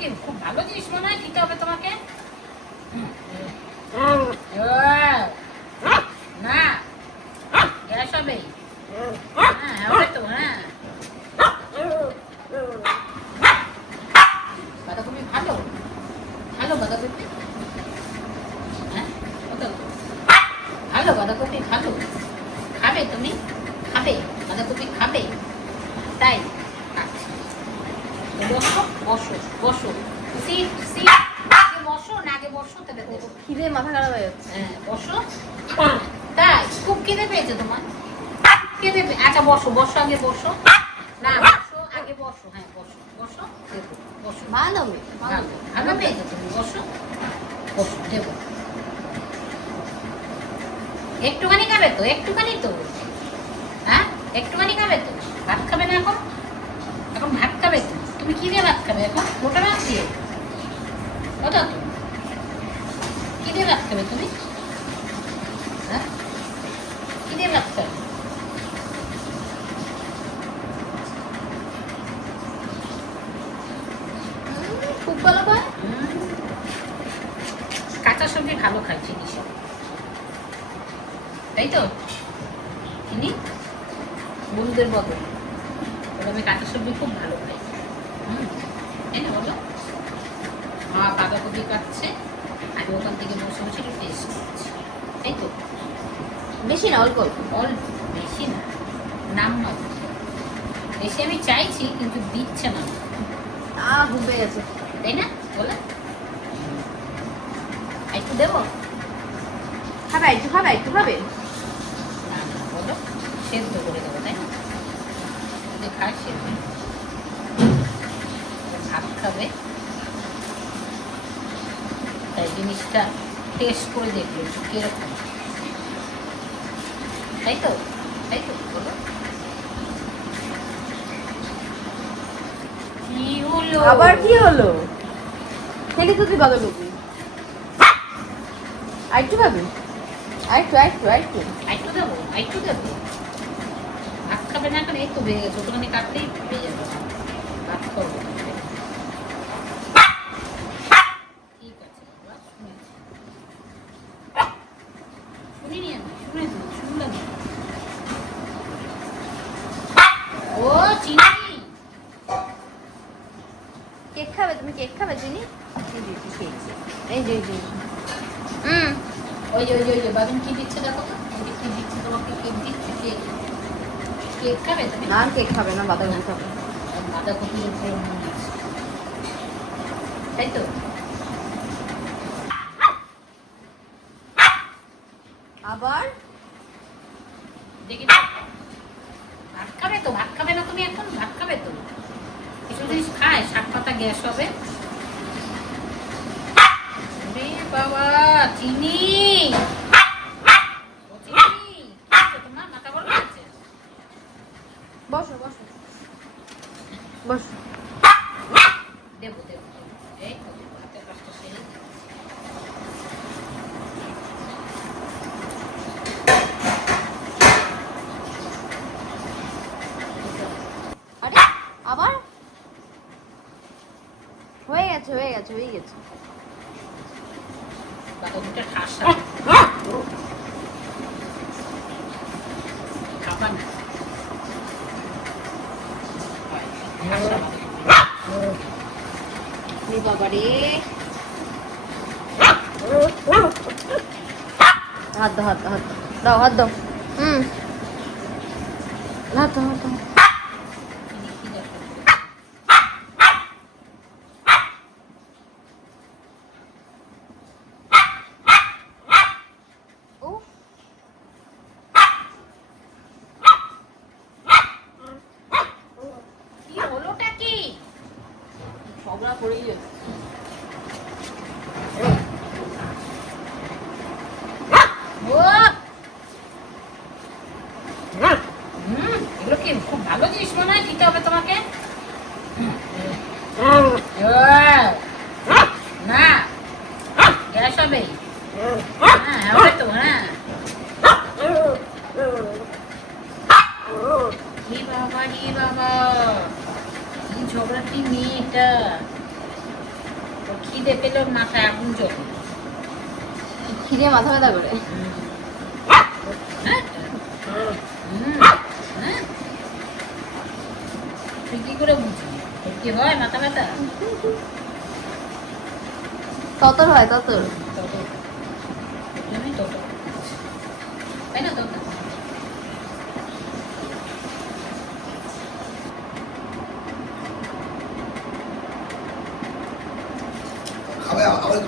কি খুব ভালো জিনিস মনে হয়, দিতে হবে তোমাকে। না, গ্যাস হবে। হ্যাঁ হবে তো। হ্যাঁ, বাঁধাকপি ভালো, ভালো বাঁধাকপি। হ্যাঁ ভালো বাঁধাকপি, ভালো। খাবে তুমি, খাবে বাঁধাকপি, খাবে তাই। বসো বসো বসো, সিট সিট, আগে বসো না, আগে বসো, তবে খিদে মাথা খারাপ হয়ে যাচ্ছে। হ্যাঁ বসো। তাই খুব খিদে পেয়েছে তোমার? খিদে আচ্ছা বসো, বসো আগে বসো। না বসো আগে বসো। হ্যাঁ বসো বসো, দেবো বসো। ভালো ভালো পেয়েছো তুমি, বসো বসো, দেবো। একটুখানি খাবে তো, একটুখানি তো। হ্যাঁ একটুখানি খাবে তো, ভাত খাবে না এখন? এখন ভাত খাবে তো? তুমি কি দিয়ে ভাত খাবে এখন? মোটা ভাত দিয়ে? কথা তো, কি দিয়ে ভাত খাবে তুমি? হ্যাঁ কি দিয়ে ভাত খাবে? খুব ভালো পায়। কাঁচা সবজি ভালো খাই চিনি, তাই তো চিনি বন্ধুদের বদল। আমি কাঁচা সবজি খুব ভালো খাই। তাই না বলো? মা বাঁধাকপি কাটছে, আমি ওখান থেকে বসে বসে একটু টেস্ট করছি, তাই তো? বেশি না, অল্প অল্প। অল্প, বেশি না, নাম মাত্র। বেশি আমি চাইছি কিন্তু দিচ্ছে না, ডুবে গেছে, তাই না বলে? একটু দেবো? খাবে একটু, খাবে একটু, খাবে না না বলো, সেদ্ধ করে দেবো, তাই না? যে খায় সেদ্ধ, ভাত খাবে, তাই জিনিসটা টেস্ট করে দেখলো কিরকম, তাই তো? তাই তো বলো। কি হলো আবার? কি হলো? খেলি তো তুই বাঁধাকপি। আরেকটু খাবি? আরেকটু আরেকটু আরেকটু আরেকটু দেবো, আরেকটু দেবো। ভাত খাবে না এখন? এই তো হয়ে গেছে, ওখানে কাটলেই হয়ে যাবে। ভাত করবো, ঠিক আছে বাবা, শুনেছি। শুনিনি আমি, শুনেছি, শুনলাম। ও চিনি, কেক খাবে? তুমি কেক খাবে চিনি? এই যে খেয়েছি, এই যে ওই যে ওই যে ওই যে বাদুন কি দিচ্ছে দেখো তো, ওই যে কি দিচ্ছে তোমাকে, কেক দিচ্ছে। কেক, কেক খাবে তুমি? না কেক খাবে না, বাঁধাকপি খাবে। বাঁধাকপির উপরে নুন আছে, তাই তো? আবার দেখি তো। ভাত খাবে তো? ভাত খাবে না তুমি এখন? ভাত খাবে তো? কিছু জিনিস খায়, শাক পাতা গ্যাস হবে। ওরে বাবা, চিনি, ও চিনি, কি হচ্ছে তোমার? মাথা গরম হচ্ছে? বসো বসো বসো। দেবো দেবো দেবো। এই তো দেবো, হাতের কাজটা সেরে দিচ্ছি। আরে আবার? হয়ে গেছে হয়ে গেছে হয়ে গেছে। বাঁধাকপিটা ঠাসা, খাবা না? ঠাসা বাঁধাকপি। বাবা রে, হাত দাও হাত দাও হাত দাও, হাত দাও। হাত দাও হাত দাও। চিনি কি দরকার? উফ, কি হলোটা কি? ঝগড়া করেই যাচ্ছে। ও এগুলো কি খুব ভালো জিনিস মনে হয়, দিতে হবে তোমাকে। না, গ্যাস হবে। হ্যাঁ হবে তো। হ্যাঁ কি বাবা, কি বাবা, কি ঝগড়াটি মেয়েটা। খিদে পেলে ওর মাথায় আগুন জ্বলে। খিদে মাথা ব্যথা করে। হ্যাঁ? হ্যাঁ? তুই কি করে বুঝবি তোর কি হয় মাথা ব্যথা? ততর হয় ততর। তত জন্যই তত, তাই না? তত খাবে আবার